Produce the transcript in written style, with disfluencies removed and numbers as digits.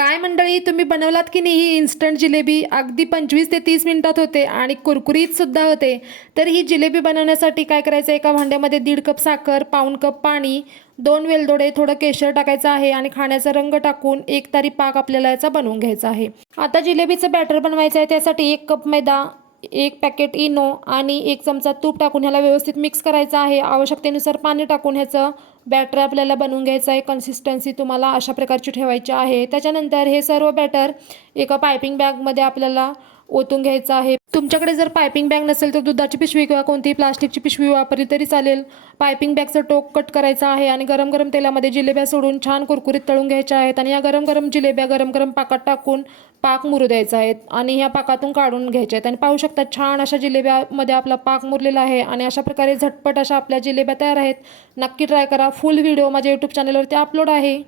काय मंडळी, तुम्ही बनवलात की नाही ही इन्स्टंट जिलेबी? अगदी 25 ते 30 मिनिटात होते आणि कुरकुरीत सुद्धा होते. तर ही जिलेबी बनवण्यासाठी काय करायचं, एका भांड्यामध्ये 1.5 कप साखर, पाऊण कप पाणी, 2 वेलदोडे, थोडं केशर टाकायचं आहे आणि खाण्याचा रंग टाकून 1 तारी पाक आपल्याला याचा बनवून घ्यायचा आहे. आता जिलेबीचं बॅटर बनवायचं आहे. त्यासाठी 1 कप मैदा, 1 पॅकेट इनो आणि 1 चमचा तूप टाकून ह्याला व्यवस्थित मिक्स करायचं आहे. आवश्यकतेनुसार पाणी टाकून ह्याचं बॅटर आपल्याला बनवून घ्यायचं आहे. कन्सिस्टन्सी तुम्हाला अशा प्रकारची ठेवायची आहे. त्याच्यानंतर हे सर्व बॅटर एका पायपिंग बॅगमध्ये आपल्याला ओतून घ्यायचं आहे. तुमच्याकडे जर पायपिंग बॅग नसेल तर दुधाची पिशवी किंवा कोणतीही प्लास्टिकची पिशवी वापरली तरी चालेल. पायपिंग बॅगचं टोक कट करायचं आहे आणि गरम गरम तेलामध्ये जिलेब्या सोडून छान कुरकुरीत तळून घ्यायच्या आहेत. आणि या गरम गरम जिलेब्या गरम गरम पाकात टाकून पाक मुरू द्यायचा आहे आणि ह्या पाकातून काढून घ्यायच्या आहेत. आणि पाहू शकता छान अशा जिलेब्यामध्ये आपला पाक मुरलेला आहे आणि अशा प्रकारे झटपट अशा आपल्या जिलेब्या तयार आहेत. नक्की ट्राय करा. फुल व्हिडिओ माझ्या यूट्यूब चॅनलवरती अपलोड आहे.